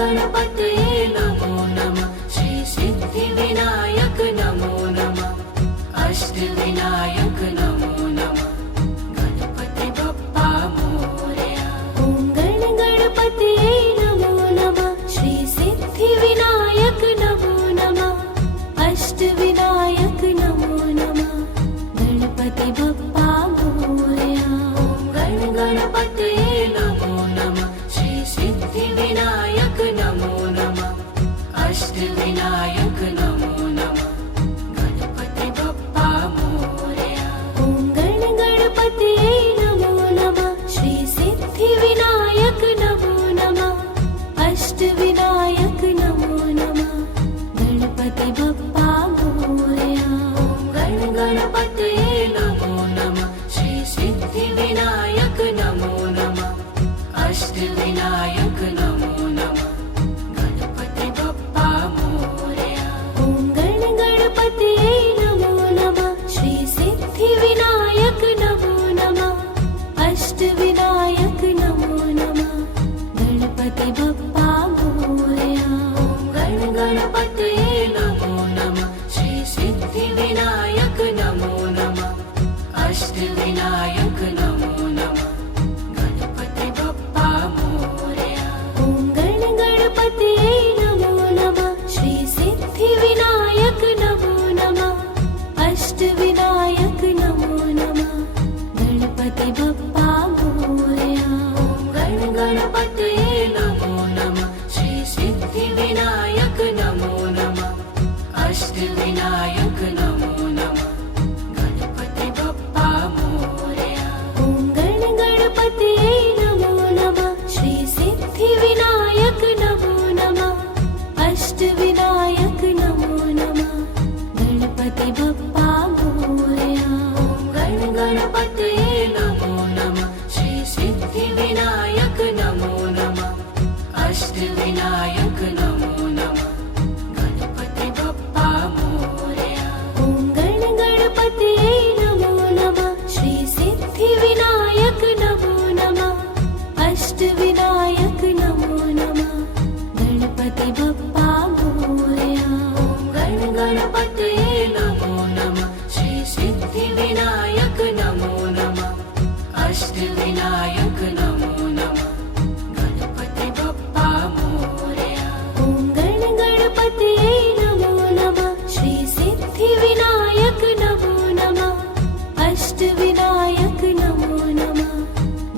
गणपतये नमो नमः। श्री सिद्धिविनायक नमो नमः। अष्टविनायक नमो नमः। गणपति बप्पा मोरया। ॐ गणपतये नमो नमः। श्री सिद्धिविनायक नमो नमः। अष्टविनायक नमो नमः। गणपति बप्पा मोरया। ॐ गणपतये नमो नमः। श्री सिद्धिविनायक नमो नमः। अष्टविनायक नमो नमः। गणपति बप्पा मोरया। ॐ गणपतये नमो नमः। श्री सिद्धिविनायक नमो नमः। अष्टविनायक नमो नमः। गणपति बप्पा मोरया। ॐ गणपतये नमो नमः। श्री सिद्धिविनायक नमो नमः। अष्टविनायक नमो नमः। गणपति बप्पा मोरया। ॐ गणपतये नमो नमः। श्री सिद्धिविनायक नमो नमः। अष्टविनायक नमो नमः। गणपति बप्पा मोरया। ॐ गणपतये नमो नमः। श्री सिद्धिविनायक नमो नमः। अष्टविनायक नमो नमः। गणपति बप्पा मोरया। ॐ गणपतये नमो नमः। श्री सिद्धिविनायक नमो नमः। अष्टविनायक नमो नमः। गणपति बप्पा मोरया। ॐ गणपतये नमो नमः। श्री सिद्धिविनायक नमो नमः। अष्टविनायक नमो नमः। गणपति बप्पा मोरया। ॐ गणपतये नमो नमः। श्री सिद्धिविनायक नमो नमः। अष्टविनायक नमो नमः। गणपति बप्पा मोरया। ॐ गणपतये नमो नमः। श्री सिद्धिविनायक नमो नमः। अष्टविनायक नमो नमः। गणपति बप्पा मोरया। ॐ गणपतये नमो नमः। श्री सिद्धिविनायक नमो नमः। अष्टविनायक नमो नमः। गणपति बप्पा मोरया। ॐ गणपतये नमो नमः। श्री सिद्धिविनायक नमो नमः। अष्टविनायक नमो नमः। गणपति बप्पा मोरया। ॐ गणपतये नमो नमः। श्री सिद्धिविनायक नमो नमः। अष्टविनायक नमो नमः।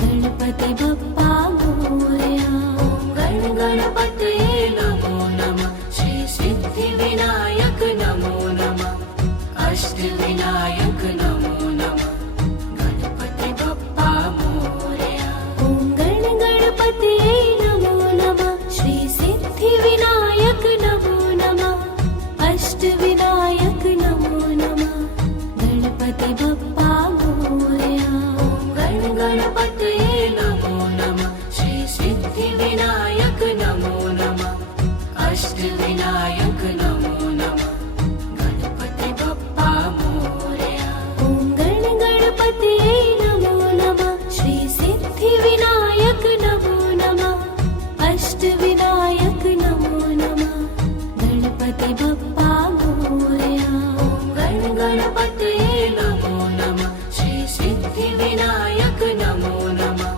गणपति बप्पा मोरया। ॐ गणपतये नमो नमः। श्री सिद्धिविनायक नमो नमः। अष्टविनायक नमो नमः। गणपति बप्पा मोरया। ॐ गणपतये नमो नमः। श्री सिद्धिविनायक नमो नमः। अष्टविनायक नमो नमः। गणपति बप्पा मोरया। ॐ गणपतये नमो नमः। श्री सिद्धिविनायक नमो नमः। अष्टविनायक नमो नमः। गणपति बप्पा मोरया। ॐ गणपतये नमो नमः। श्री सिद्धिविनायक नमो नमः। अष्टविनायक नमो नमः। गणपति बप्पा मोरया। ॐ गणपतये नमो नमः। श्री सिद्धिविनायक नमो नमः।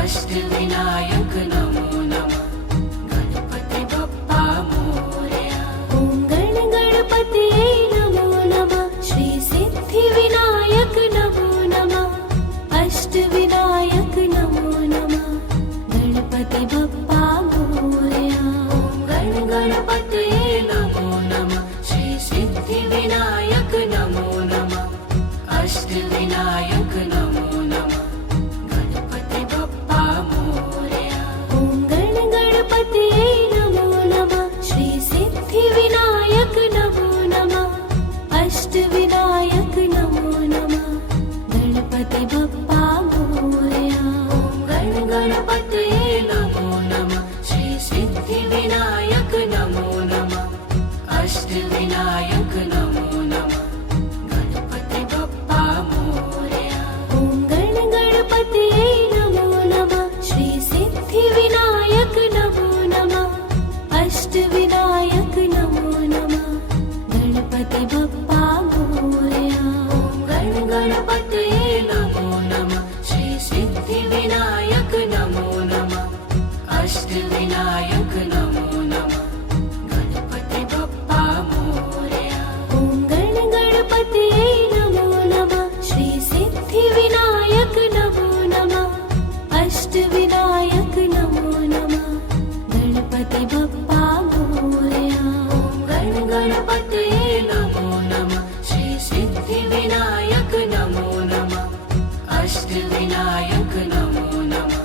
अष्टविनायक नमो नमः। गणपति बप्पा मोरया। ॐ गणपतये नमो नमः। श्री सिद्धिविनायक नमो नमः। अष्टविनायक नमो नमः। गणपति बप्पा मोरया। ॐ गणपतये नमो नमः। श्री सिद्धिविनायक नमो नमः। अष्टविनायक नमो नमः। गणपति बप्पा मोरया। ॐ गणपतये नमो नमः। श्री सिद्धिविनायक नमो नमः। अष्टविनायक नमो नमः। गणपति बप्पा मोरया। ॐ गणपतये नमो नमः। श्री सिद्धिविनायक नमो अष्टविनायक नमो नमः गणपति बप्पा मोरया। ॐ गणपतये नमो नमः श्री सिद्धिविनायक नमो नमः अष्टविनायक नमो नमः गणपति बप्पा मोरया। ॐ गणपतये नमो नमः श्री सिद्धिविनायक नमो नमः अष्टविनायक नमो नमः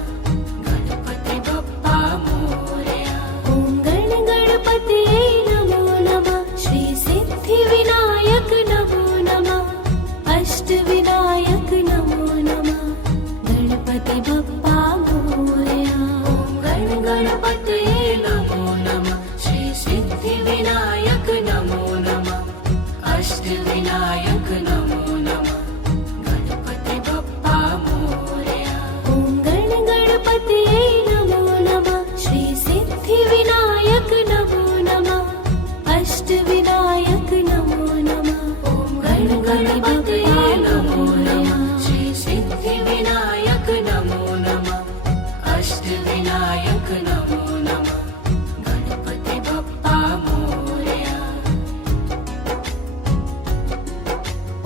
गणपति बप्पा मोरया। ॐ गणपतये नमो नमः श्री सिद्धिविनायक नमो नमः अष्टविनायक नमो नमः गणपति बप्पा मोरया। ॐ गणपतये नमो नमः श्री सिद्धिविनायक नमो नमः अष्टविनायक नमो नमः गणपति बप्पा मोरया। ॐ गणपतये नमो नमः श्री सिद्धिविनायक नमो नमः अष्टविनायक नमो नमः ॐ गणपतये नमो नमः श्री सिद्धिविनायक नमो नमः अष्टविनायक नमो नमः गणपति बप्पा मोरया।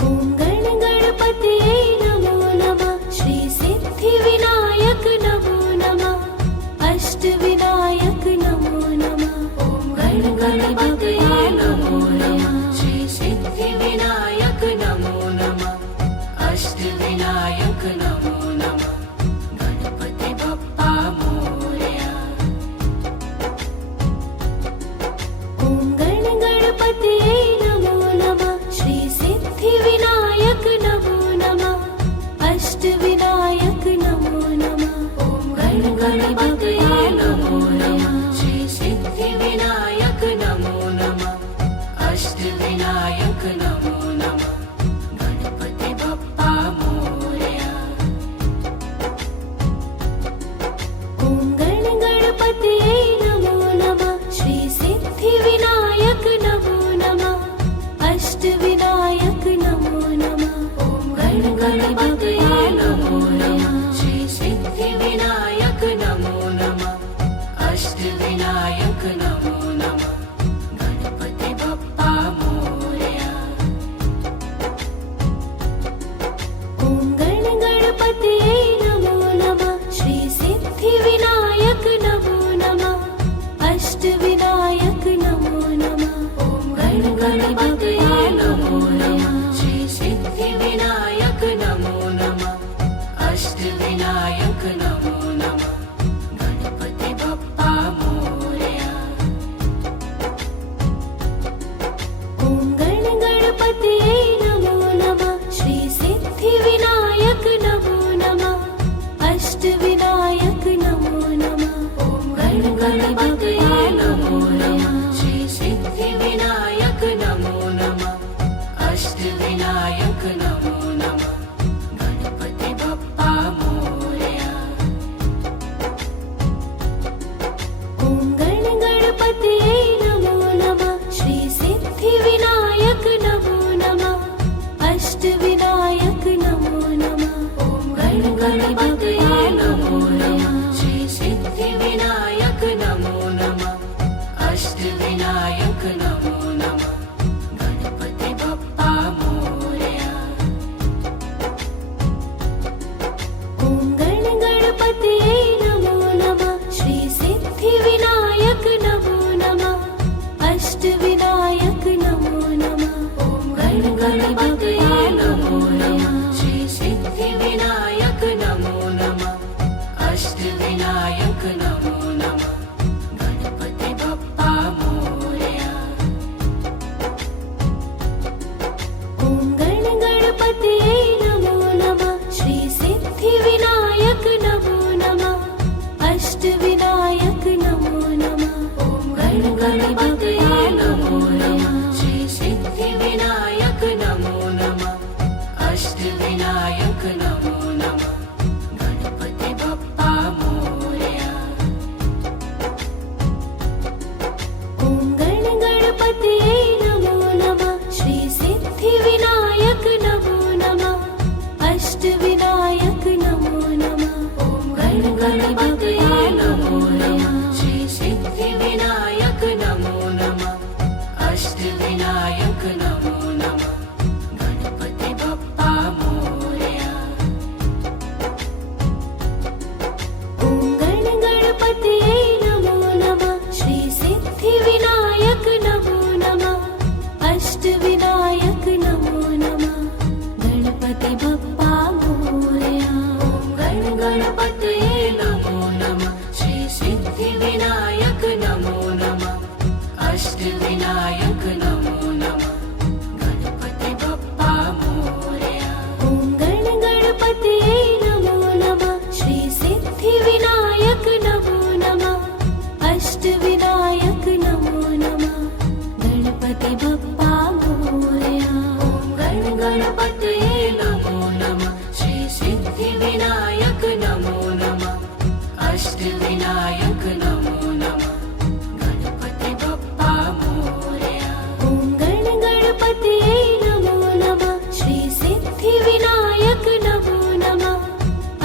ॐ गणपतये नमो नमः श्री सिद्धिविनायक नमो नमः अष्टविनायक नमो नमः ॐ गणपतये नमो नमः श्री सिद्धिविनायक नमो नमः अष्टविनायक नमो नमः गणपति बप्पा मोरया। ॐ गणपतये नमो नमः श्री सिद्धिविनायक नमो नमः अष्टविनायक नमो नमः ॐ गणपतये नमो नमः श्री सिद्धिविनायक नमो नमः अष्टविनायक नमो नमः गणपति बप्पा मोरया। ॐ गणपतये नमो नमः श्री सिद्धिविनायक नमो नमः अष्टविनायक नमो नमः ॐ गणपतये नमो नमः श्री सिद्धिविनायक नमो नमः अष्टविनायक नमो नमः गणपति बप्पा मोरया। ॐ गणपतये नमो नमः श्री सिद्धिविनायक नमो नमः अष्टविनायक नमो नमः ॐ गणपतये नमो नमः श्री सिद्धिविनायक नमो नमः अष्टविनायक नमो नमः गणपति बप्पा मोरया। ॐ गणपतये नमो नमः श्री सिद्धिविनायक नमो नमः अष्टविनायक नमो नमः ॐ गणपतये नमो नमः श्री सिद्धिविनायक नमो नमः अष्टविनायक नमो नमः गणपति बप्पा मोरया। ॐ गणपतये नमो नमः श्री सिद्धिविनायक नमो नमः अष्टविनायक नमो नमः ॐ गणपतये नमो नमः श्री सिद्धिविनायक नमो नमः अष्टविनायक नमो नमः गणपति बप्पा मोरया। ॐ गणपतये नमो नमः श्री सिद्धिविनायक नमो नमः अष्टविनायक नमो नमः ॐ गणपतये नमो नमः श्री सिद्धिविनायक नमो नमः अष्टविनायक नमो नमः गणपति बप्पा मोरया। ॐ गणपतये नमो नमः श्री सिद्धिविनायक नमो नमः अष्टविनायक नमो नमः ॐ गणपतये नमो नमः श्री सिद्धिविनायक नमो नमः अष्टविनायक नमो नमः गणपति बप्पा मोरया। ॐ गणपतये नमो नमः श्री सिद्धिविनायक नमो नमः अष्टविनायक नमो नमः ॐ गणपतये नमो नमः श्री अष्टविनायक नमो नमः गणपति बप्पा मोरया। ॐ गणपतये नमो नमः श्री सिद्धिविनायक नमो नमः अष्टविनायक नमो नमः गणपति बप्पा मोरया। ॐ गणपतये नमो नमः श्री सिद्धिविनायक नमो नमः अष्टविनायक नमो नमः गणपति बप्पा मोरया। ॐ गणपतये नमो नमः श्री सिद्धिविनायक नमो नमः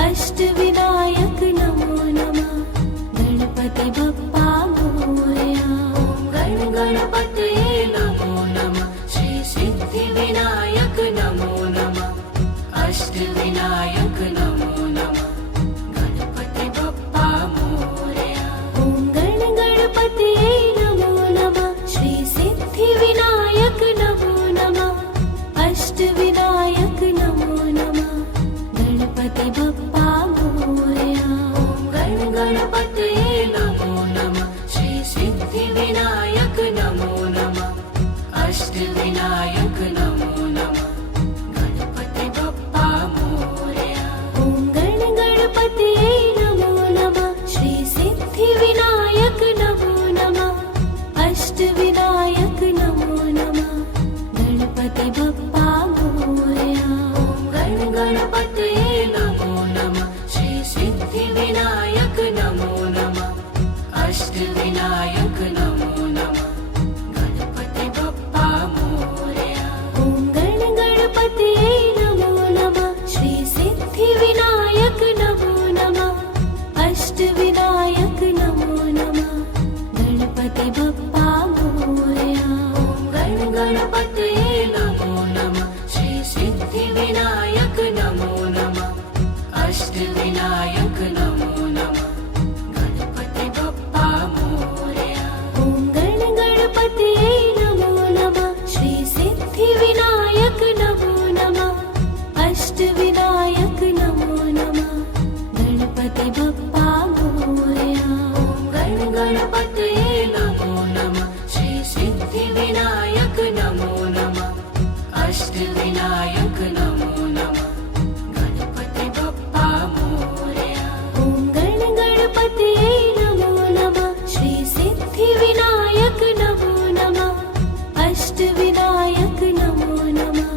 अष्टविनायक नमो नमः गणपति बप्पा मोरया। ॐ गणपतये नमो नमः श्री सिद्धिविनायक नमो नमः अष्टविनायक नमो नमः गणपति बप्पा मोरया। ॐ गणपतये नमो नमः श्री सिद्धिविनायक नमो नमः अष्टविनायक नमो नमः गणपति बप्पा मोरया। ॐ गणपतये नमो नमः श्री सिद्धिविनायक नमो नमः अष्टविनायक नमो नमः गणपति बप्पा मोरया। ॐ गणपतये नमो नमः श्री सिद्धिविनायक नमो नमः अष्टविनायक नमो नमः गणपति बप्पा मोरया। ॐ गणपतये नमो नमः श्री सिद्धिविनायक नमो नमः अष्टविनायक नमो नमः गणपति बप्पा मोरया। ॐ गणपतये नमो नमः श्री सिद्धिविनायक नमो नमः अष्टविनायक नमो नमः गणपति बप्पा मोरया। ॐ गणपतये नमो नमः श्री सिद्धिविनायक नमो नमः अष्टविनायक नमो नमः गणपति बप्पा मोरया। ॐ गणपतये नमो नमः श्री सिद्धिविनायक नमो नमः अष्टविनायक नमो नमः गणपति बप्पा मोरया। ॐ गणपतये नमो नमः श्री सिद्धिविनायक नमो नमः अष्टविनायक नमो नमः गणपति बप्पा मोरया। ॐ गणपतये नमो नमः श्री सिद्धिविनायक नमो नमः अष्टविनायक नमो नमः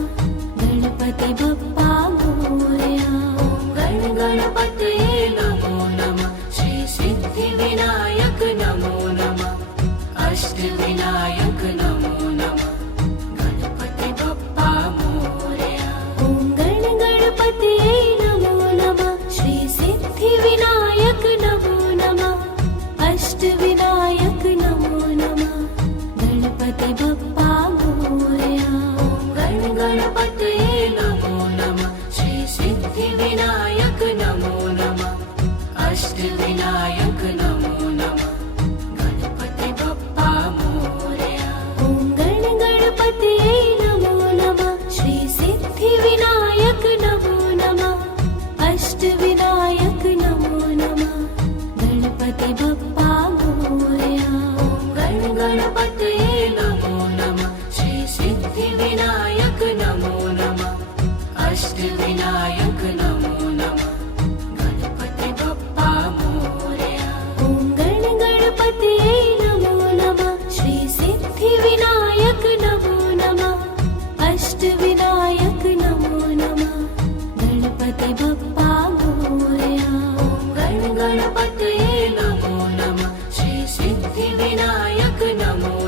गणपति बप्पा मोरया। ॐ गणपतये नमो नमः श्री सिद्धिविनायक नमो नमः अष्टविनायक नमो नमः गणपति बप्पा मोरया। ॐ गणपतये नमो नमः श्री सिद्धिविनायक नमो नमः अष्टविनायक नमो नमः गणपति बप्पा मोरया। ॐ गणपतये नमो नमः श्री सिद्धिविनायक नमो नमः अष्टविनायक नमो नमः गणपति बप्पा मोरया। ॐ गणपतये नमो नमः श्री सिद्धिविनायक नमो नमः अष्टविनायक नमो नमः गणपति बप्पा मोरया। ॐ गणपतये नमो नमः श्री सिद्धिविनायक नमो नमः अष्टविनायक नमो नमः गणपति बप्पा मोरया। ॐ गणपतये नमो नमः श्री सिद्धिविनायक नमो नमः अष्टविनायक नमो नमः गणपति बप्पा मोरया। ॐ गणपतये नमो नमः श्री सिद्धिविनायक नमो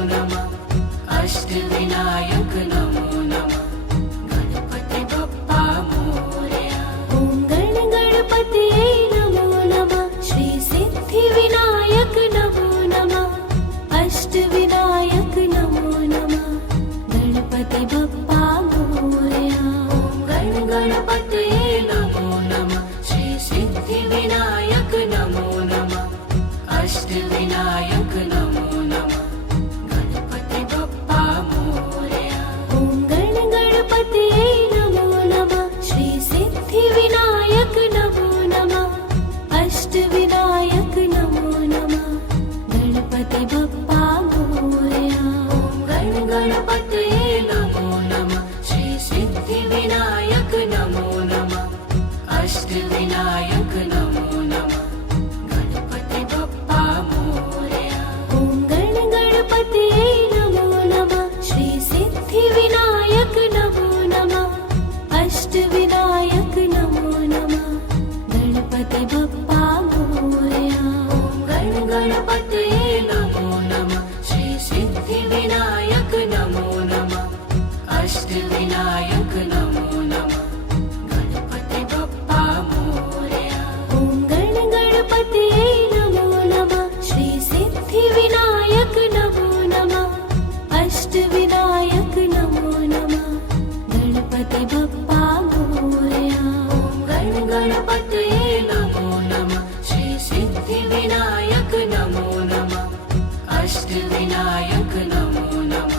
अष्टविनायक नमो नमः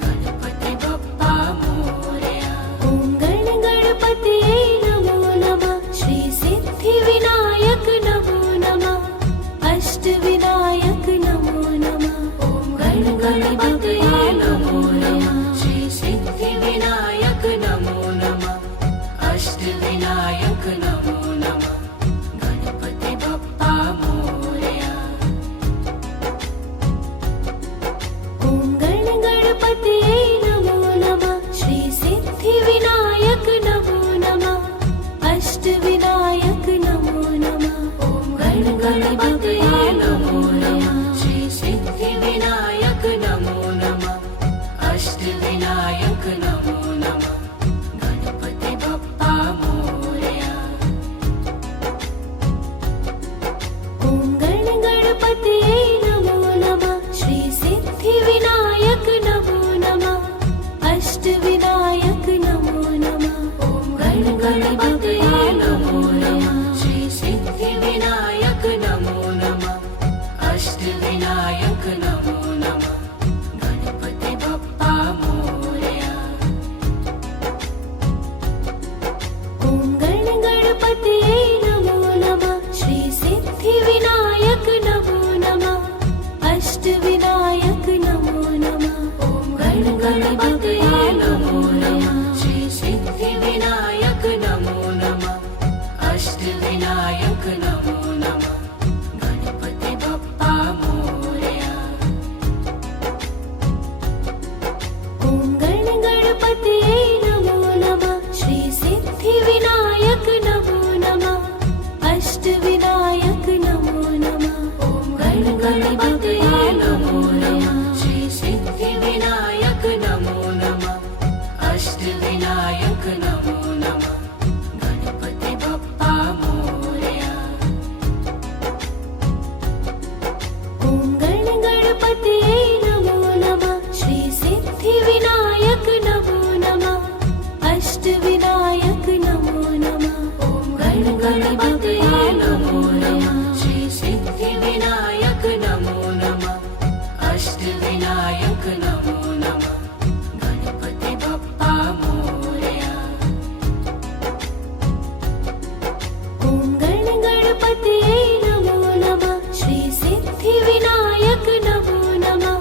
गणपति बप्पा मोरया। ॐ गण गणपतये नमो नमः श्री सिद्धिविनायक नमो नमः अष्टविनायक नमो नमः। ॐ गण गणपतये नमो नमः श्री सिद्धिविनायक नमो नमः अष्टविनायक नमो नमः गणपति बप्पा मोरया। ॐ गण गणपतये नमो नमः श्री सिद्धिविनायक नमो नमः अष्टविनायक नमो नमः। ॐ गण गणपतये नमो नमः श्री सिद्धिविनायक नमो नमः अष्टविनायक नमो नमः गणपति बप्पा मोरया। ॐ गण गणपतये नमो नमः श्री सिद्धिविनायक नमो नमः अष्टविनायक नमो नमः। ॐ गण गणपतये नमो नमः श्री सिद्धिविनायक नमो नमः अष्टविनायक नमो नमः गणपति बप्पा मोरया। ॐ गण गणपतये नमो नमः श्री सिद्धिविनायक नमो नमः अष्टविनायक नमो नमः। ॐ गण गणपतये नमो नमः श्री सिद्धिविनायक नमो नमः अष्टविनायक नमो नमः गणपति बप्पा मोरया। ॐ गण गणपतये नमो नमः श्री सिद्धिविनायक नमो नमः अष्टविनायक नमो नमः। ॐ गण गणपतये नमो नमः श्री सिद्धिविनायक नमो नमः अष्टविनायक नमो नमः गणपति बप्पा मोरया। ॐ गण गणपतये नमो नमः श्री सिद्धिविनायक नमो नमः अष्टविनायक नमो नमः। ॐ गण गणपतये नमो नमः श्री सिद्धिविनायक नमो नमः अष्टविनायक नमो नमः गणपति बप्पा मोरया। ॐ गण गणपतये नमो नमः श्री सिद्धिविनायक नमो नमः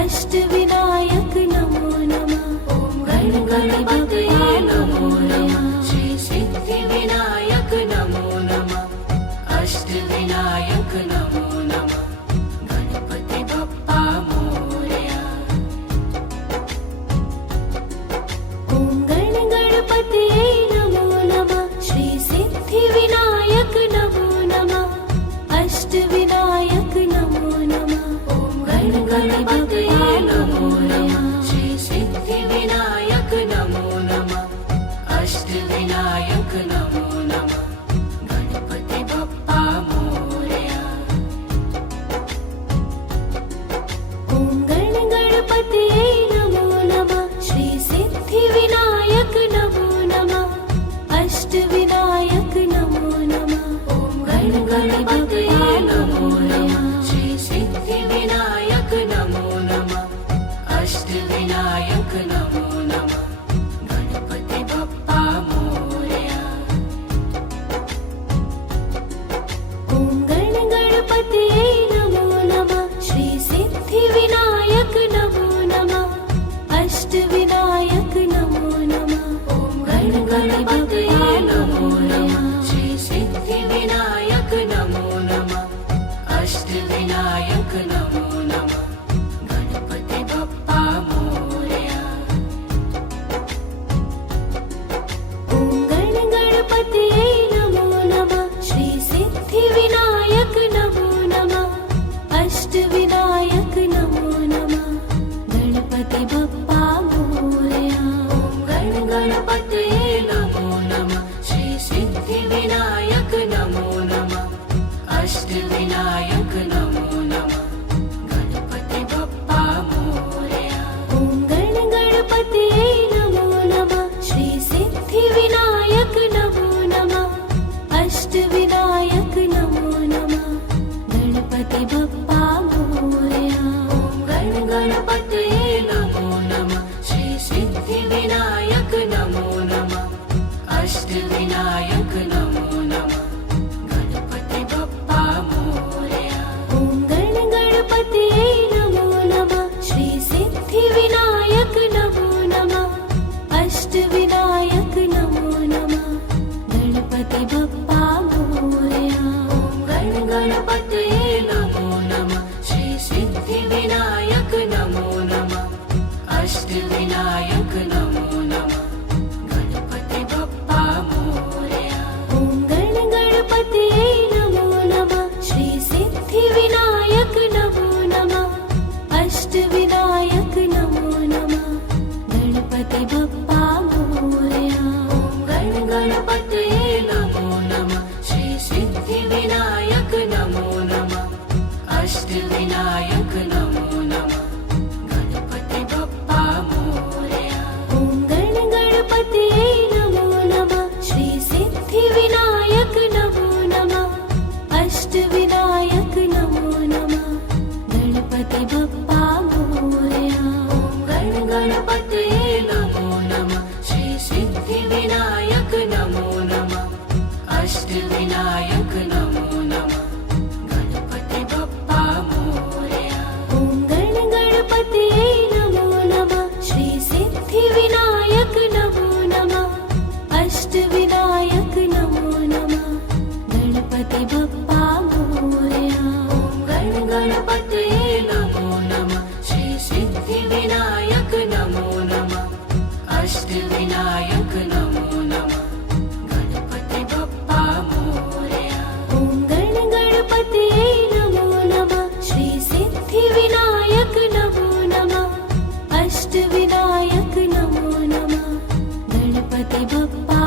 अष्टविनायक नमो नमः। ॐ गण गणपतये नमो नमः श्री सिद्धिविनायक नमो नमः अष्टविनायक नमो नमः गणपति बप्पा मोरया। ॐ गण गणपतये नमो नमः श्री सिद्धिविनायक नमो नमः अष्टविनायक नमो नमः। ॐ गण गणपतये नमो नमः श्री सिद्धिविनायक नमो नमः अष्टविनायक नमो नमः गणपति बप्पा मोरया। ॐ गण गणपतये नमो नमः श्री सिद्धिविनायक नमो नमः अष्टविनायक नमो नमः। ॐ गण गणपतये नमो नमः श्री सिद्धिविनायक नमो नमः अष्टविनायक नमो नमः गणपति बप्पा मोरया। ॐ गण गणपतये नमो नमः श्री सिद्धिविनायक नमो नमः अष्टविनायक नमो नमः। ॐ गण गणपतये नमो नमः श्री सिद्धिविनायक नमो नमः अष्टविनायक नमो नमः गणपति बप्पा मोरया। ॐ गण गणपतये नमो नमः श्री सिद्धिविनायक नमो नमः अष्टविनायक नमो नमः गणपति बप्पा मोरया। ॐ गण गणपतये नमो नमः श्री सिद्धिविनायक नमो नमः अष्टविनायक नमो नमः गणपति बप्पा मोरया। ॐ गण गणपतये नमो नमः श्री सिद्धिविनायक नमो नमः अष्टविनायक नमो नमः गणपति बप्पा मोरया। गणपतये नमो नमः श्री सिद्धिविनायक नमो नमः अष्टविनायक नमो नमः गणपति बप्पा मोरया ॐ गणपतये नमो नमः श्री सिद्धिविनायक नमो नमः अष्टविनायक नमो नमः गणपति बप्पा मोरया ॐ गणपतये नमो नमः श्री सिद्धिविनायक नमो नमः अष्टविनायक नमो नमः गणपति बप्पा मोरया ॐ गणपतये नमो नमः श्री सिद्धिविनायक नमो नमः अष्टविनायक नमो नमः गणपति बप्पा मोरया ॐ गणपतये नमो नमः श्री सिद्धिविनायक नमो नमः अष्टविनायक नमो नमः गणपति बप्पा मोरया ॐ गणपतये नमो नमः श्री सिद्धिविनायक नमो नमः अष्टविनायक नमो नमः गणपति बप्पा मोरया ॐ गणपतये नमो नमः श्री सिद्धिविनायक नमो नमः अष्टविनायक नमो नमः गणपति बप्पा मोरया ॐ गणपतये नमो नमः श्री सिद्धिविनायक नमो नमः अष्टविनायक नमो नमः गणपति बप्पा मोरया ॐ गणपतये नमो नमः श्री सिद्धिविनायक नमो नमः अष्टविनायक नमो नमः गणपति बप्पा मोरया ॐ गणपतये नमो नमः श्री सिद्धिविनायक नमो नमः अष्टविनायक नमो नमः गणपति बप्पा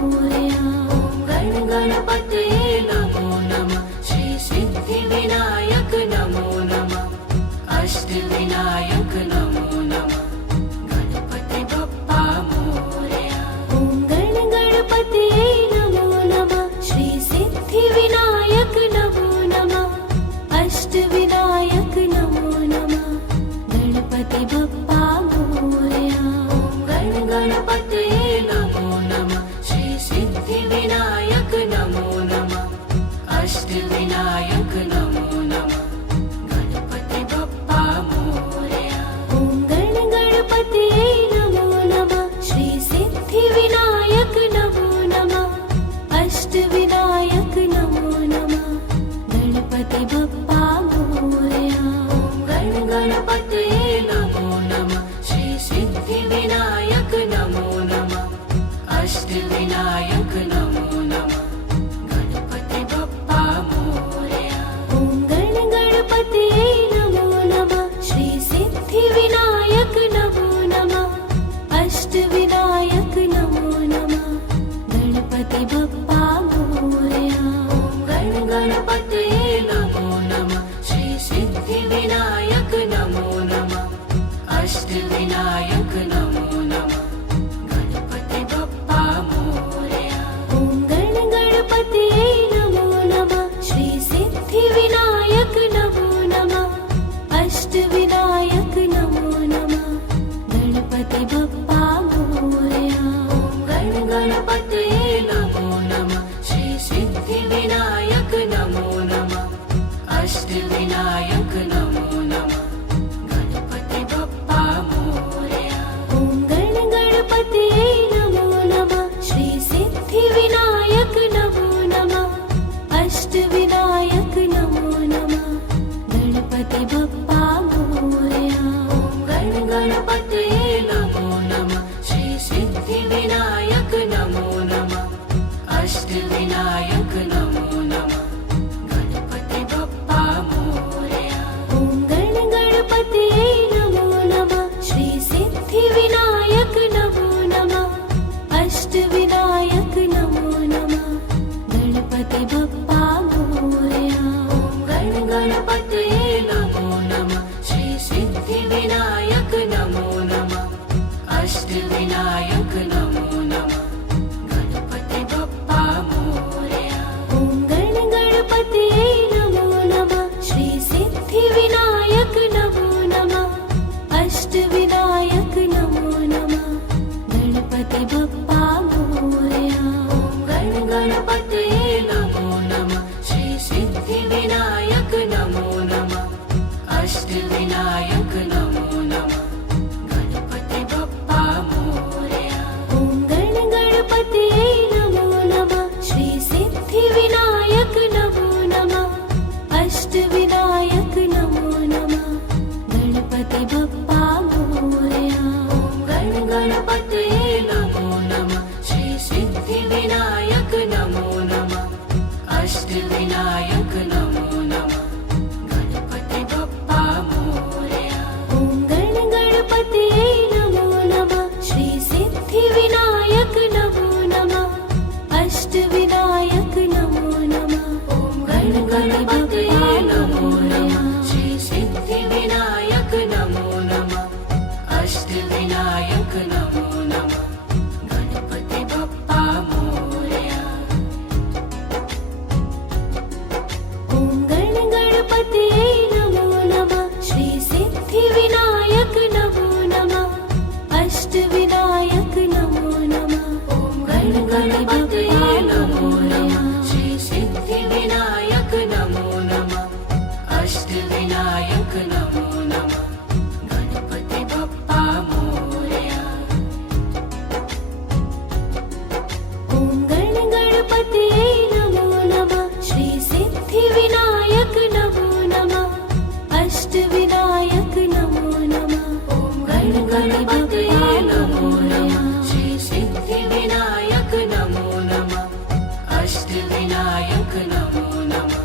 मोरया ॐ गणपतये नमो नमः श्री सिद्धिविनायक नमो नमः अष्टविनायक नमो नमः गणपति बप्पा मोरया ॐ गणपतये नमो नमः श्री सिद्धिविनायक नमो नमः अष्टविनायक नमो नमः गणपति बप्पा मोरया ॐ गणपतये नमो नमः श्री सिद्धिविनायक नमो नमः अष्टविनायक नमो नमः गणपति बप्पा मोरया ॐ गणपतये नमो नमः श्री सिद्धिविनायक नमो नमः अष्टविनायक नमो नमः गणपति बप्पा मोरया ॐ गणपतये नमो नमः श्री सिद्धिविनायक नमो नमः अष्टविनायक नमो नमः गणपति बप्पा मोरया ॐ गणपतये नमो नमः श्री सिद्धिविनायक नमो नमः अष्टविनायक नमो नमः गणपति बप्पा मोरया ॐ गणपतये नमो नमः श्री सिद्धिविनायक नमो नमः अष्टविनायक नमो नमः गणपति बप्पा मोरया ॐ गणपतये नमो नमः श्री सिद्धिविनायक नमो नमः अष्टविनायक नमो नमः गणपति बप्पा मोरया ॐ गणपतये नमो नमः श्री सिद्धिविनायक नमो नमः अष्टविनायक नमो नमः गणपति बप्पा मोरया ॐ गणपतये नमो नमः श्री सिद्धिविनायक नमो नमः अष्टविनायक नमो नमः गणपति बप्पा मोरया ॐ गणपतये नमो नमः श्री सिद्धिविनायक नमो नमः अष्टविनायक नमो नमः गणपति बप्पा मोरया ॐ गणपतये नमो नमः श्री सिद्धिविनायक नमो नमः अष्टविनायक नमो नमः गणपति बप्पा मोरया ॐ गणपतये नमो नमः अष्टविनायक नमो नमः गणपति बप्पा मोरया ॐ गण गणपतये नमो नमः श्री सिद्धिविनायक नमो नमः अष्टविनायक नमो नमः गणपति बप्पा मोरया ॐ गण गणपतये नमो नमः श्री सिद्धिविनायक नमो नमः अष्टविनायक नमो नमः गणपति बप्पा मोरया ॐ गण गणपतये नमो नमः श्री सिद्धिविनायक नमो नमः अष्टविनायक नमो नमः ॐ गण गणपतये नमो नमः श्री सिद्धिविनायक नमो नमः अष्टविनायक नमो नमः गणपति बप्पा मोरया ॐ गण गणपतये नमो नमः श्री सिद्धिविनायक नमो नमः अष्टविनायक नमो नमः ॐ गण गणपतये नमो नमः श्री सिद्धिविनायक नमो नमः अष्टविनायक नमो नमः गणपति बप्पा मोरया ॐ गण गणपतये नमो नमः श्री सिद्धिविनायक नमो नमः अष्टविनायक नमो नमः ॐ गण गणपतये नमो नमः श्री सिद्धिविनायक नमो नमः अष्टविनायक नमो नमः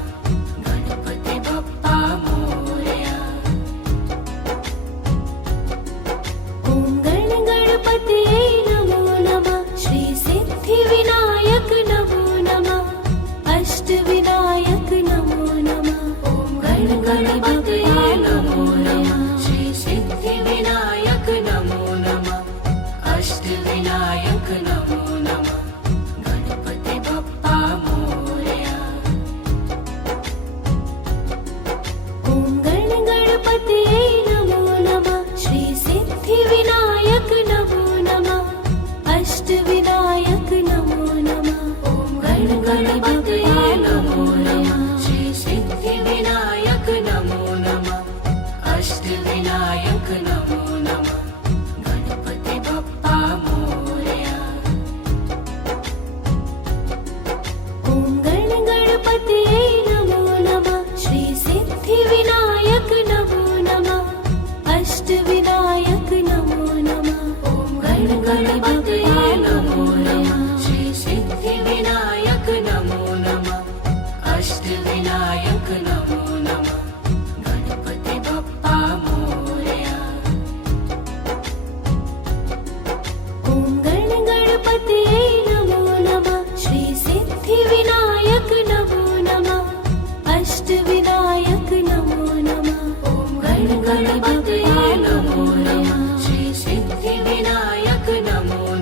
गणपति बप्पा मोरया ॐ गण गणपतये नमो नमः श्री सिद्धिविनायक नमो नमः अष्टविनायक नमो नमः ॐ गण गणपतये नमो नमः श्री सिद्धिविनायक नमो नमः अष्टविनायक नमो नमः गणपति बप्पा मोरया ॐ गण गणपतये नमो नमः श्री सिद्धिविनायक नमो नमः अष्टविनायक नमो नमः ॐ गण गणपतये नमो नमः श्री सिद्धिविनायक नमो नमः अष्टविनायक नमो नमः गणपति बप्पा मोरया ॐ गण गणपतये नमो नमः श्री सिद्धिविनायक नमो नमः अष्टविनायक नमो नमः ॐ गण गणपतये नमो नमः श्री सिद्धिविनायक नमो नमः अष्टविनायक नमो नमः गणपति बप्पा मोरया ॐ गण गणपतये नमो नमः श्री सिद्धिविनायक नमो नमः अष्टविनायक नमो नमः ॐ गण गणपतये नमो नमः श्री सिद्धिविनायक नमो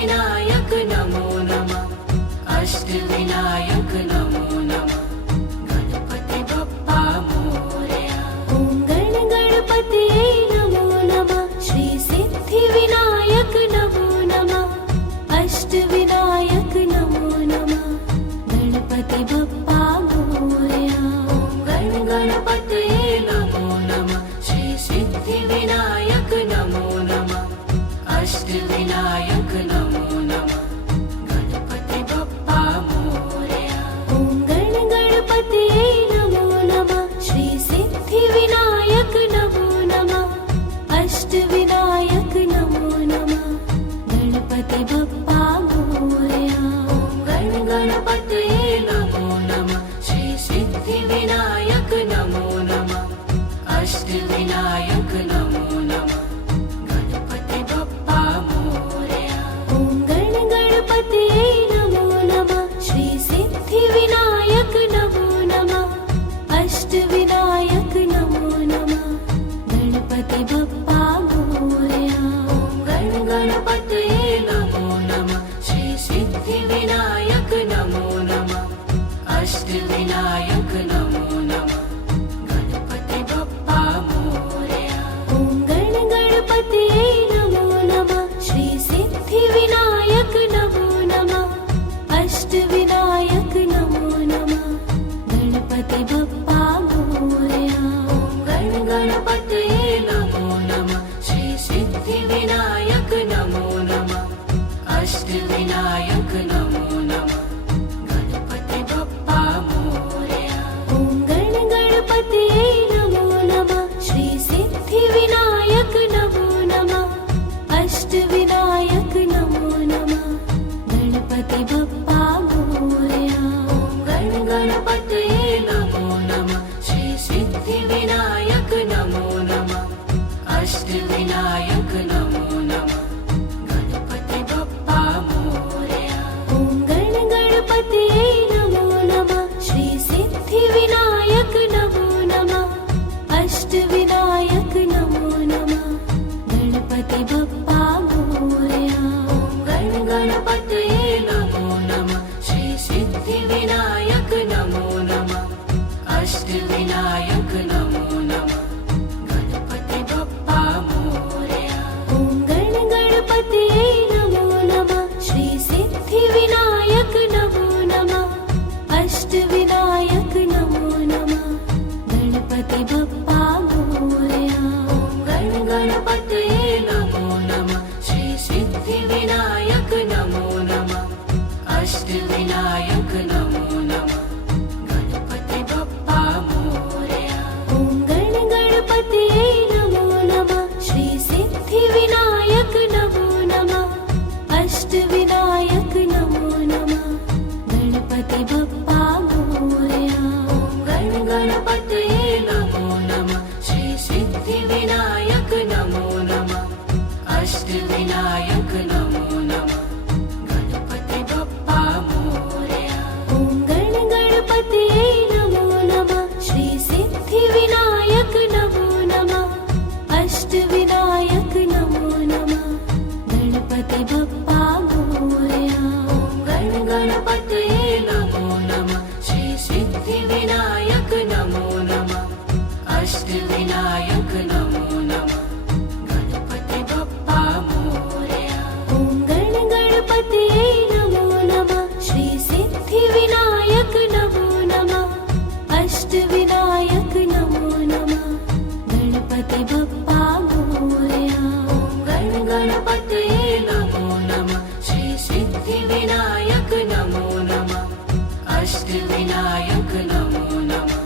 सिद्धिविनायक नमो नमः अष्टविनायक नमो नमः गणपति बप्पा मोरया ॐ गणपतये नमो नमः श्री सिद्धिविनायक नमो नमः अष्टविनायक नमो नमः गणपति बप्पा मोरया गणपतये नमो नमः श्री सिद्धिविनायक नमो नमः अष्टविनायक नमो नमः गणपति बप्पा मोरया ॐ गणपतये नमो नमः श्री सिद्धिविनायक नमो नमः अष्टविनायक नमो नमः गणपति बप्पा मोरया गणपतये नमो नमः श्री सिद्धिविनायक नमो नमः अष्टविनायक नमो नमः गणपति बप्पा मोरया ॐ गणपतये नमो नमः श्री सिद्धिविनायक नमो नमः अष्टविनायक नमो नमः गणपति बप्पा मोरया गणपतये नमो नमः श्री सिद्धिविनायक नमो नमः अष्टविनायक नमो नमः गणपति बप्पा मोरया ॐ गणपतये नमो नमः श्री सिद्धिविनायक नमो नमः अष्टविनायक नमो नमः गणपति बप्पा मोरया गणपतये नमो नमः श्री सिद्धिविनायक नमो नमः अष्टविनायक नमो नमः गणपति बप्पा मोरया ॐ गणपतये नमो नमः श्री सिद्धिविनायक नमो नमः अष्टविनायक नमो नमः गणपति बप्पा मोरया गणपतये नमो नमः श्री सिद्धिविनायक नमो नमः अष्टविनायक नमो नमः गणपति बप्पा मोरया ॐ गणपतये नमो नमः श्री सिद्धिविनायक नमो नमः अष्टविनायक नमो नमः गणपति बप्पा मोरया गणपतये नमो नमः श्री सिद्धिविनायक नमो नमः अष्टविनायक नमो नमः गणपति बप्पा मोरया ॐ गणपतये नमो नमः श्री सिद्धिविनायक नमो नमः अष्टविनायक नमो नमः गणपति बप्पा मोरया गणपतये नमो नमः श्री सिद्धिविनायक नमो नमः अष्टविनायक नमो नमः गणपति बप्पा मोरया ॐ गणपतये नमो नमः श्री सिद्धिविनायक नमो नमः अष्टविनायक नमो नमः गणपति बप्पा मोरया गणपतये नमो नमः श्री सिद्धिविनायक नमो नमः अष्टविनायक नमो नमः गणपति बप्पा मोरया ॐ गणपतये नमो नमः श्री सिद्धिविनायक नमो नमः अष्टविनायक नमो नमः गणपति बप्पा मोरया गणपतये नमो नमः श्री सिद्धिविनायक नमो नमः अष्टविनायक नमो नमः गणपति बप्पा मोरया ॐ गणपतये नमो नमः श्री सिद्धिविनायक नमो नमः अष्टविनायक नमो नमः गणपति बप्पा मोरया गणपतये नमो नमः श्री सिद्धिविनायक नमो नमः अष्टविनायक नमो नमः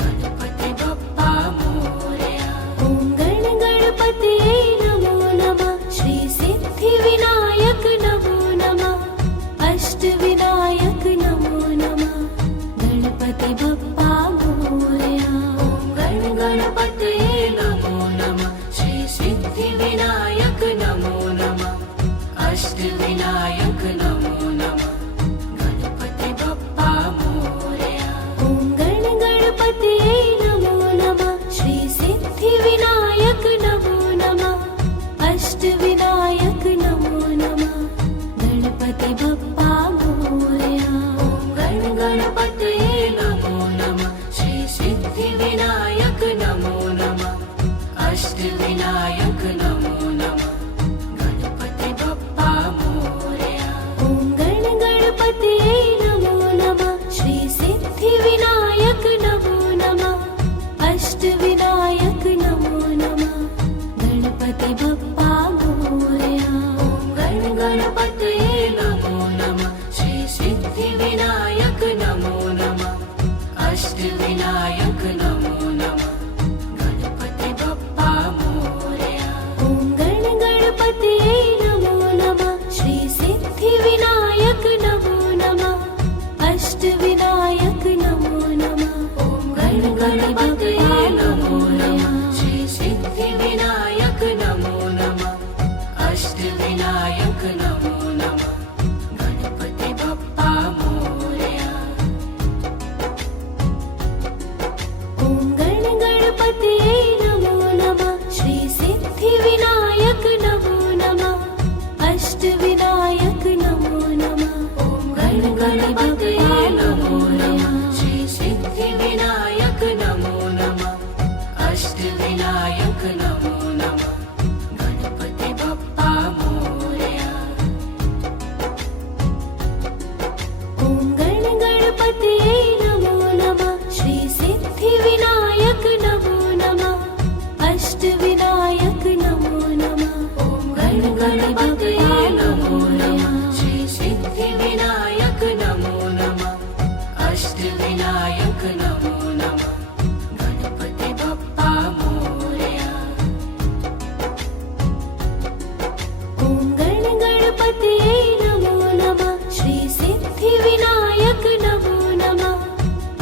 गणपति बप्पा मोरया ॐ गणपतये नमो नमः श्री सिद्धिविनायक नमो नमः अष्टविनायक नमो नमः गणपति बप्पा मोरया गणपतये नमो नमः श्री सिद्धिविनायक नमो नमः अष्टविनायक नमो नमः गणपति बप्पा मोरया ॐ गणपतये नमो नमः श्री सिद्धिविनायक नमो नमः अष्टविनायक नमो नमः गणपति बप्पा मोरया। ॐ गणपतये नमो नमः श्री सिद्धिविनायक नमो नमः अष्टविनायक नमो नमः गणपति बप्पा मोरया। ॐ गणपतये नमो नमः श्री सिद्धिविनायक नमो नमः अष्टविनायक नमो नमः गणपति बप्पा मोरया। ॐ गणपतये नमो नमः श्री सिद्धिविनायक नमो नमः अष्टविनायक नमो नमः गणपति बप्पा मोरया। ॐ गणपतये नमो नमः श्री सिद्धिविनायक नमो नमः अष्टविनायक नमो नमः ॐ गणपतये नमो नमः श्री सिद्धिविनायक नमो नमः अष्टविनायक नमो नमः गणपति बप्पा मोरया। ॐ गणपतये नमो नमः श्री सिद्धिविनायक नमो नमः अष्टविनायक नमो नमः ॐ गणपतये नमो नमः श्री सिद्धिविनायक नमो नमः अष्टविनायक नमो नमः गणपति बप्पा मोरया। ॐ गणपतये नमो नमः श्री सिद्धिविनायक नमो नमः अष्टविनायक नमो नमः ॐ गणपतये नमो नमः श्री सिद्धिविनायक नमो नमः अष्टविनायक नमो नमः गणपति बप्पा मोरया। ॐ गणपतये नमो नमः श्री सिद्धिविनायक नमो नमः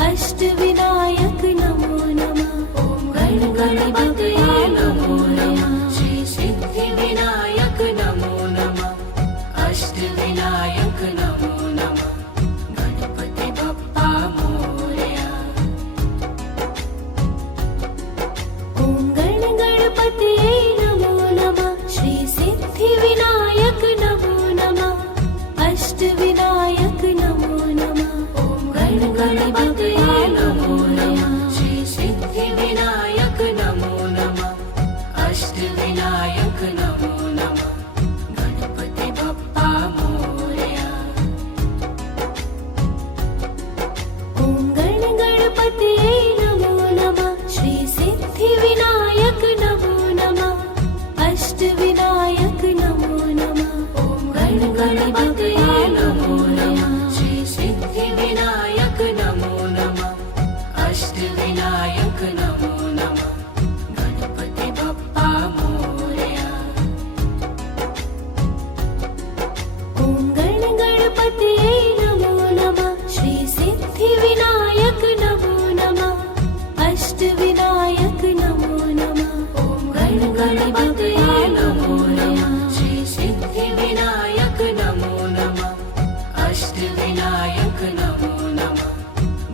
अष्टविनायक नमो नमः ॐ गणपतये नमो नमः श्री सिद्धिविनायक नमो नमः अष्टविनायक नमो नमः गणपति बप्पा मोरया। ॐ गणपतये नमो नमः श्री सिद्धिविनायक नमो नमः अष्टविनायक नमो नमः ॐ गणपतये नमो नमः श्री सिद्धिविनायक नमो नमः अष्टविनायक नमो नमः गणपति बप्पा मोरया। ॐ गणपतये नमो नमः श्री सिद्धिविनायक नमो नमः अष्टविनायक नमो नमः ॐ गणपतये नमो नमः श्री सिद्धिविनायक नमो नमः अष्टविनायक नमो नमः गणपति बप्पा मोरया। ॐ गणपतये नमो नमः श्री सिद्धिविनायक नमो नमः अष्टविनायक नमो नमः ॐ गणपतये नमो नमः श्री सिद्धिविनायक नमो नमः अष्टविनायक नमो नमः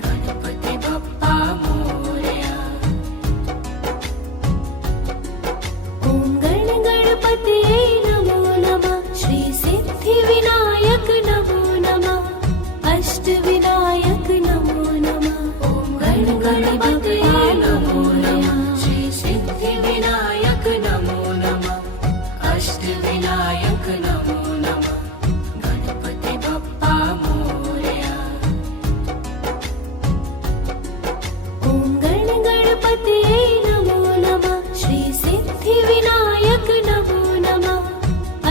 गणपति बप्पा मोरया। ॐ गणपतये नमो नमः श्री सिद्धिविनायक नमो नमः अष्टविनायक नमो नमः ॐ गणपतये नमो नमः श्री सिद्धिविनायक नमो नमः अष्टविनायक नमो नमः गणपति बप्पा मोरया। ॐ गणपतये नमो नमः श्री सिद्धिविनायक नमो नमः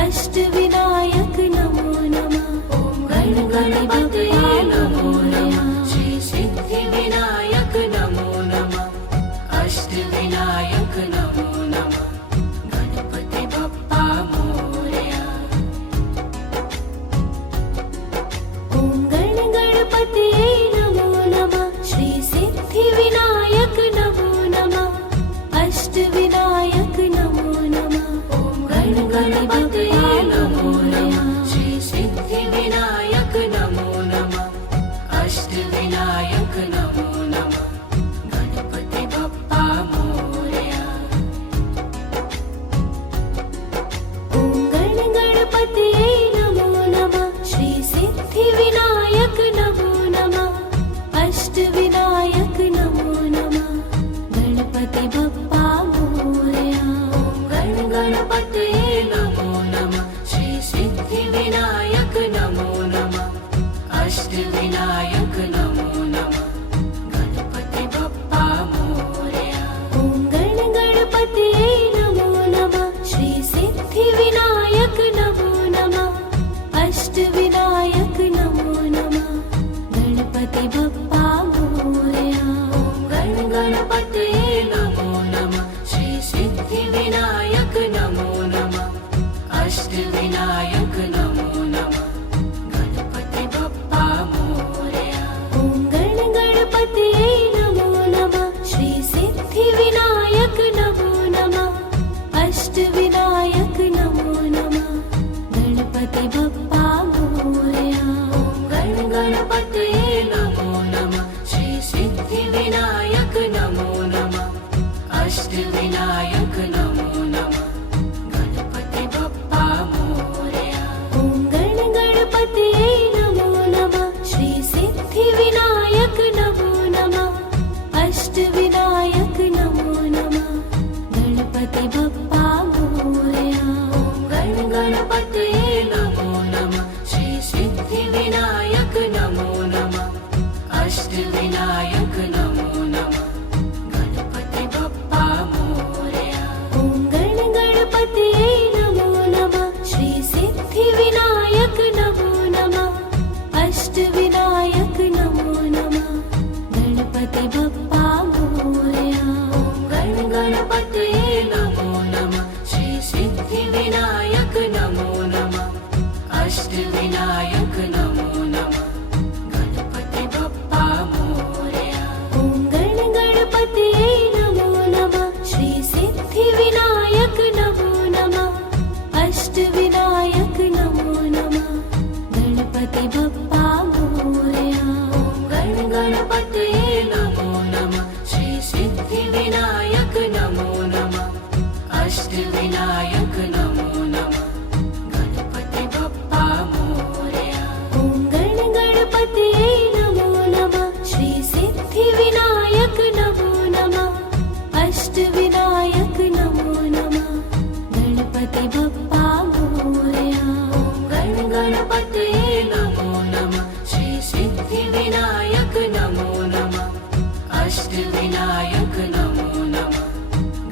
अष्टविनायक नमो नमः ॐ गणपतये नमो नमः श्री सिद्धिविनायक नमो नमः अष्टविनायक नमो नमः गणपति बप्पा मोरया। ॐ गणपतये नमो नमः श्री सिद्धिविनायक नमो नमः अष्टविनायक नमो नमः ॐ गणपतये नमो नमः श्री सिद्धिविनायक नमो नमः अष्टविनायक नमो नमः गणपति बप्पा मोरया गण गणपतये नमो नमः श्री सिद्धिविनायक नमो नमः अष्टविनायक नमो नमः गणपति बप्पा मोरया ॐ गण गणपतये नमो नमः श्री सिद्धिविनायक नमो नमः अष्टविनायक नमो नमः गणपति बप्पा मोरया गण गणपतये नमो नमः श्री सिद्धिविनायक नमो नमः अष्टविनायक नमो नमः गणपति बप्पा मोरया ॐ गण गणपतये नमो नमः श्री सिद्धिविनायक नमो नमः अष्टविनायक नमो नमः गणपति बप्पा मोरया गण गणपतये नमो नमः श्री सिद्धिविनायक नमो नमः अष्टविनायक नमो नमः गणपति बप्पा मोरया ॐ गण गणपतये नमो नमः श्री सिद्धिविनायक नमो नमः अष्टविनायक नमो नमः गणपति बप्पा मोरया गण गणपतये नमो नमः श्री सिद्धिविनायक नमो नमः अष्टविनायक नमो नमः गणपति बप्पा मोरया ॐ गण गणपतये नमो नमः श्री सिद्धिविनायक नमो नमः अष्टविनायक नमो नमः गणपति बप्पा मोरया गण गणपतये नमो नमः श्री सिद्धिविनायक नमो नमः अष्टविनायक नमो नमः गणपति बप्पा मोरया ॐ गण गणपतये नमो नमः श्री सिद्धिविनायक नमो नमः अष्टविनायक नमो नमः गणपति बप्पा मोरया गण गणपतये नमो नमः श्री सिद्धिविनायक नमो नमः अष्टविनायक नमो नमः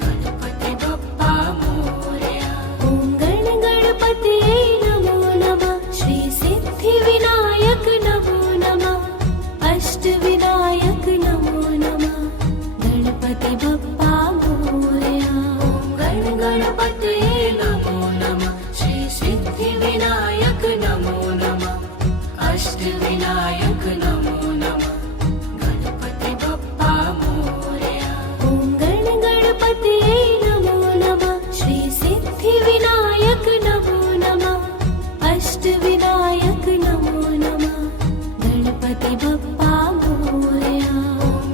गणपति बप्पा मोरया ॐ गण गणपतये नमो नमः श्री सिद्धिविनायक नमो नमः अष्टविनायक नमो नमः गणपति बप्पा मोरया गण गणपतये नमो नमः श्री सिद्धिविनायक नमो नमः अष्टविनायक नमो नमः गणपति बप्पा मोरया ॐ गण गणपतये नमो नमः श्री सिद्धिविनायक नमो नमः अष्टविनायक नमो नमः गणपति बप्पा मोरया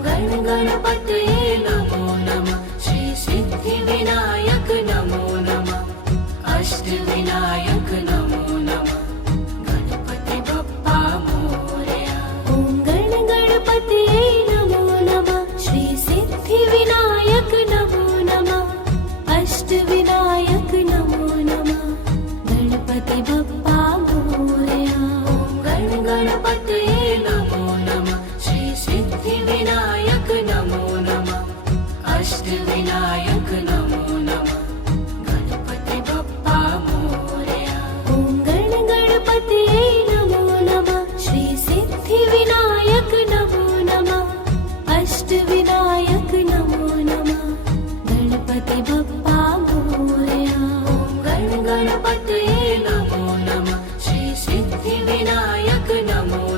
गण गणपतये नमो नमः श्री सिद्धिविनायक नमो नमः अष्टविनायक नमो नमः गणपति बप्पा मोरया ॐ गण गणपतये नमो नमः श्री सिद्धिविनायक नमो नमः अष्टविनायक नमो नमः गणपति बप्पा मोरया गण गणपतये नमो नमः श्री सिद्धिविनायक नमो नमः अष्टविनायक नमो नमः गणपति बप्पा मोरया ॐ गण गणपतये नमो नमः श्री सिद्धिविनायक नमो नमः अष्टविनायक नमो नमः गणपति बप्पा मोरया गण गणपतये नमो नमः श्री सिद्धिविनायक नमो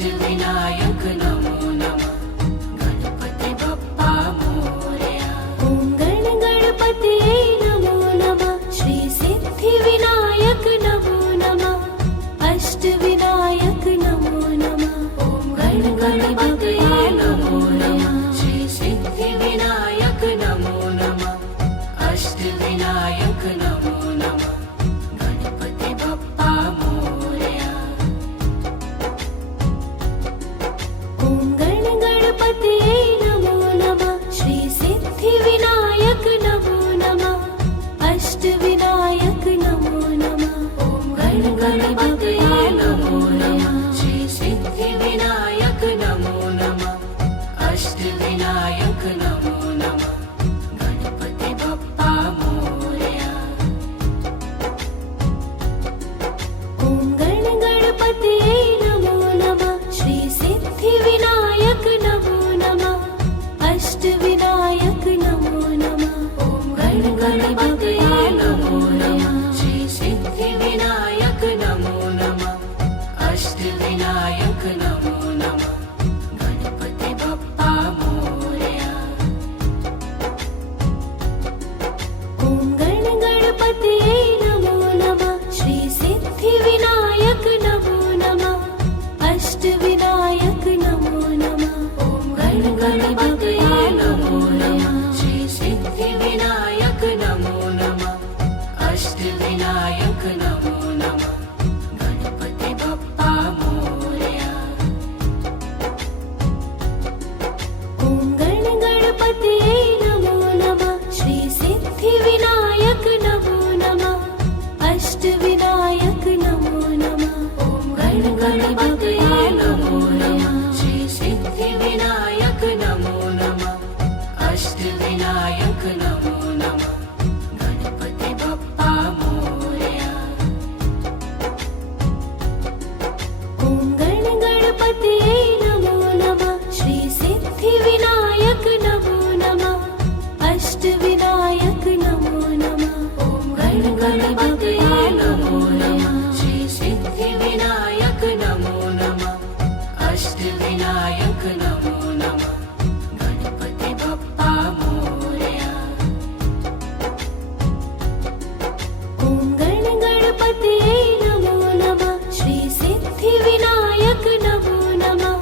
अष्टविनायक नमो नमः गणपति बप्पा मोरया ॐ गणपतये नमो नमः श्री सिद्धिविनायक नमो नमः अष्टविनायक नमो नमः ॐ गणपतये नमो नमः श्री सिद्धिविनायक नमो नमः अष्टविनायक नमो नमः गणपति बप्पा मोरया ॐ गणपतये नमो नमः श्री सिद्धिविनायक नमो नमः अष्टविनायक नमो नमः ॐ गणपतये नमो नमः श्री सिद्धिविनायक नमो नमः अष्टविनायक नमो नमः गणपति बप्पा मोरया ॐ गणपतये नमो नमः श्री सिद्धिविनायक नमो नमः अष्टविनायक नमो नमः ॐ गणपतये नमो नमः श्री सिद्धिविनायक नमो नमः अष्टविनायक नमो नमः गणपति बप्पा मोरया ॐ गणपतये नमो नमः श्री सिद्धिविनायक नमो नमः अष्टविनायक नमो नमः ॐ गणपतये नमो नमः श्री सिद्धिविनायक नमो नमः अष्टविनायक नमो नमः गणपति बप्पा मोरया ॐ गणपतये नमो नमः श्री सिद्धिविनायक नमो नमः अष्टविनायक नमो नमः ॐ गणपतये नमो नमः श्री सिद्धिविनायक नमो नमः अष्टविनायक नमो नमः गणपति बप्पा मोरया ॐ गणपतये नमो नमः श्री सिद्धिविनायक नमो नमः अष्टविनायक नमो नमः ॐ गणपतये नमो नमः श्री सिद्धिविनायक नमो नमः अष्टविनायक नमो नमः गणपति बप्पा मोरया ॐ गणपतये नमो नमः श्री सिद्धिविनायक नमो नमः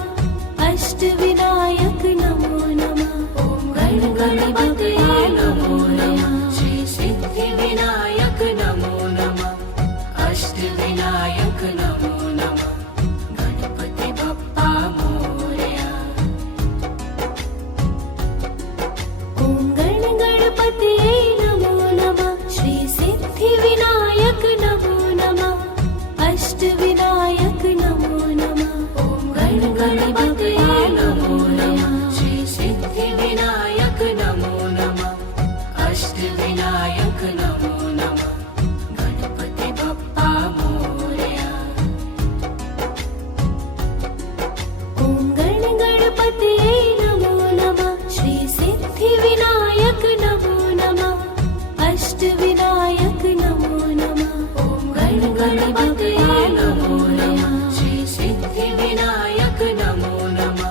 अष्टविनायक नमो नमः ॐ गणपतये नमो नमः श्री सिद्धिविनायक नमो नमः अष्टविनायक नमो नमः गणपति बप्पा मोरया ॐ गणपतये नमो नमः श्री सिद्धिविनायक नमो नमः अष्टविनायक नमो नमः ॐ गणपतये नमो नमः श्री सिद्धिविनायक नमो नमः अष्टविनायक नमो नमः गणपति बप्पा मोरया ॐ गणपतये नमो नमः श्री सिद्धिविनायक नमो नमः अष्टविनायक नमो नमः ॐ गणपतये नमो नमः श्री सिद्धिविनायक नमो नमः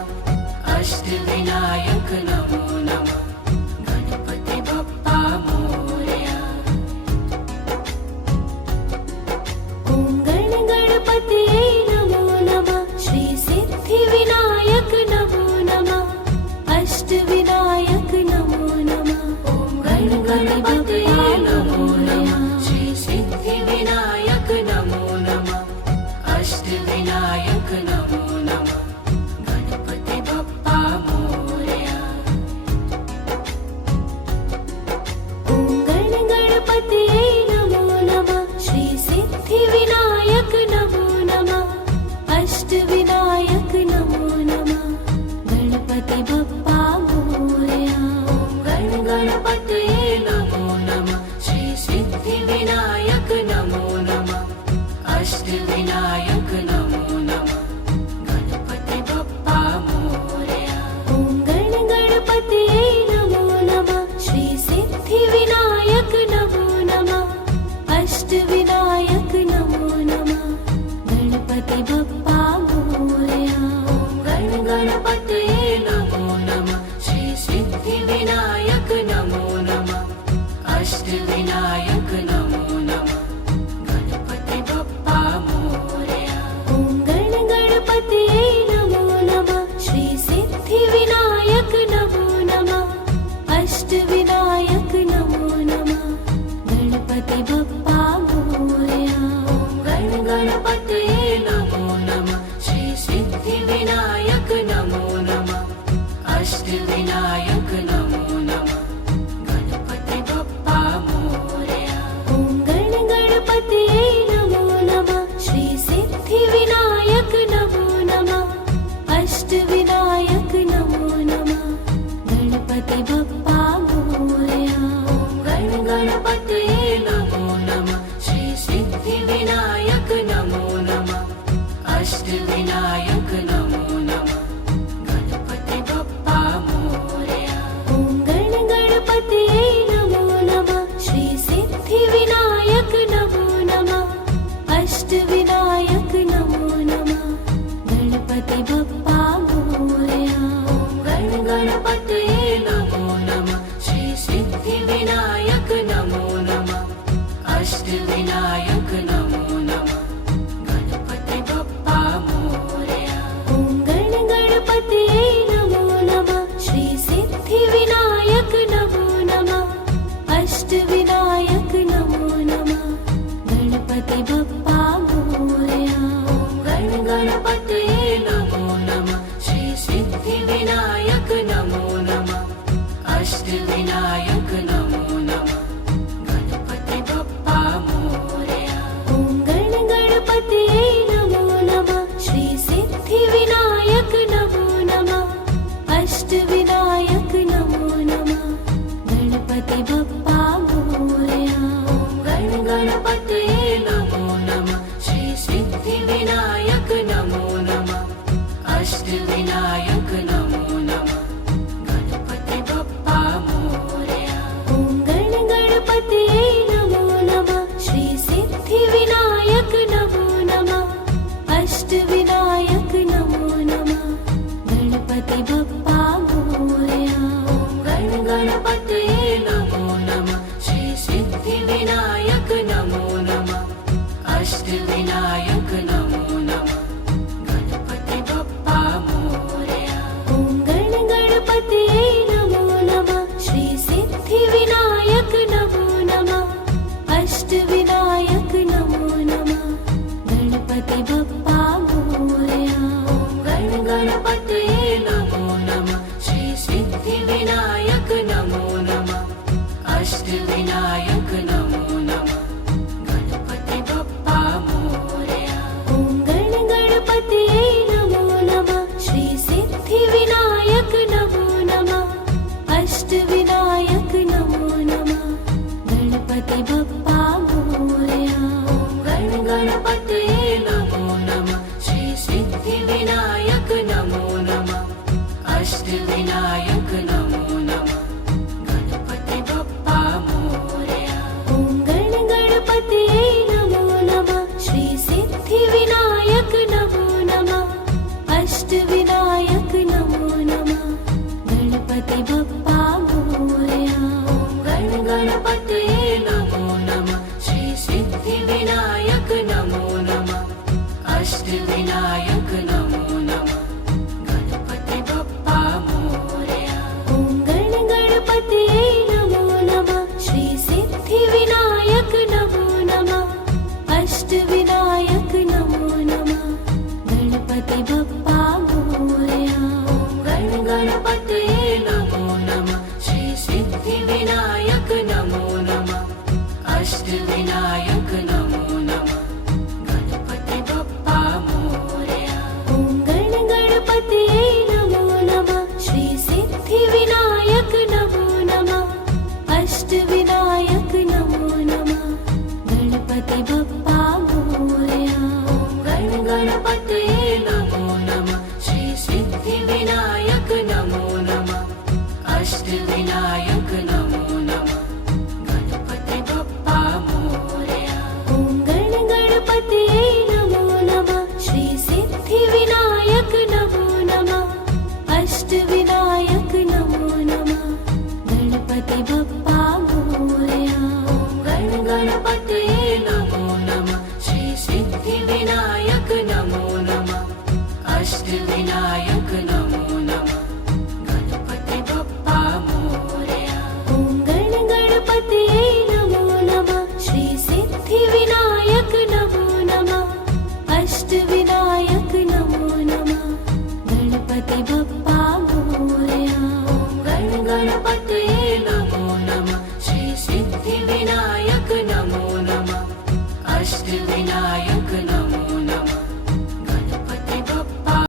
अष्टविनायक नमो नमः गणपति बप्पा मोरया ॐ गणपतये नमो नमः श्री सिद्धिविनायक गणपतये नमो नमः श्री सिद्धिविनायक नमो नमः अष्टविनायक नमो नमः गणपति बप्पा मोरया ॐ गणपतये नमो नमः श्री सिद्धिविनायक नमो नमः अष्टविनायक नमो नमः गणपति बप्पा मोरया गणपतये नमो नमः श्री सिद्धिविनायक नमो नमः अष्टविनायक नमो नमः गणपति बप्पा मोरया ॐ गणपतये नमो नमः श्री सिद्धिविनायक नमो नमः अष्टविनायक नमो नमः गणपति बप्पा मोरया गणपतये नमो नमः श्री सिद्धिविनायक नमो नमः अष्टविनायक नमो नमः गणपति बप्पा मोरया ॐ गणपतये नमो नमः श्री सिद्धिविनायक नमो नमः अष्टविनायक नमो नमः गणपति बप्पा मोरया गणपतये नमो नमः श्री सिद्धिविनायक नमो नमः अष्टविनायक नमो नमः गणपति बप्पा मोरया ॐ गणपतये नमो नमः श्री सिद्धिविनायक नमो नमः अष्टविनायक नमो नमः गणपति बप्पा मोरया गणपतये नमो नमः श्री सिद्धिविनायक नमो नमः अष्टविनायक नमो नमः गणपति बप्पा मोरया ॐ गणपतये नमो नमः श्री सिद्धिविनायक नमो नमः अष्टविनायक नमो नमः गणपति बप्पा मोरया गणपतये नमो नमः श्री सिद्धिविनायक नमो नमः अष्टविनायक नमो नमः गणपति बप्पा मोरया ॐ गणपतये नमो नमः श्री सिद्धिविनायक नमो नमः अष्टविनायक नमो नमः गणपति बप्पा मोरया गणपतये नमो नमः श्री सिद्धिविनायक नमो नमः अष्टविनायक नमो नमः गणपति बप्पा मोरया ॐ गणपतये नमो नमः श्री सिद्धिविनायक नमो नमः अष्टविनायक नमो नमः गणपति बप्पा मोरया गणपतये नमो नमः श्री सिद्धिविनायक नमो नमः अष्टविनायक नमो नमः गणपति बप्पा मोरया ॐ गणपतये नमो नमः श्री सिद्धिविनायक नमो नमः अष्टविनायक नमो नमः गणपति बप्पा मोरया गणपतये नमो नमः श्री सिद्धिविनायक नमो नमः अष्टविनायक नमो नमः गणपति बप्पा मोरया ॐ गणपतये नमो नमः श्री सिद्धिविनायक नमो नमः अष्टविनायक नमो नमः गणपति बप्पा मोरया गणपतये नमो नमः श्री सिद्धिविनायक नमो नमः अष्टविनायक नमो नमः गणपति बप्पा मोरया ॐ गणपतये नमो नमः श्री सिद्धिविनायक नमो नमः अष्टविनायक नमो नमः गणपति बप्पा मोरया गणपतये नमो नमः श्री सिद्धिविनायक नमो नमः अष्टविनायक नमो नमः गणपति बप्पा मोरया ॐ गणपतये नमो नमः श्री सिद्धिविनायक नमो नमः अष्टविनायक नमो नमः गणपति बप्पा मोरया गणपतये नमो नमः श्री सिद्धिविनायक नमो अष्टविनायक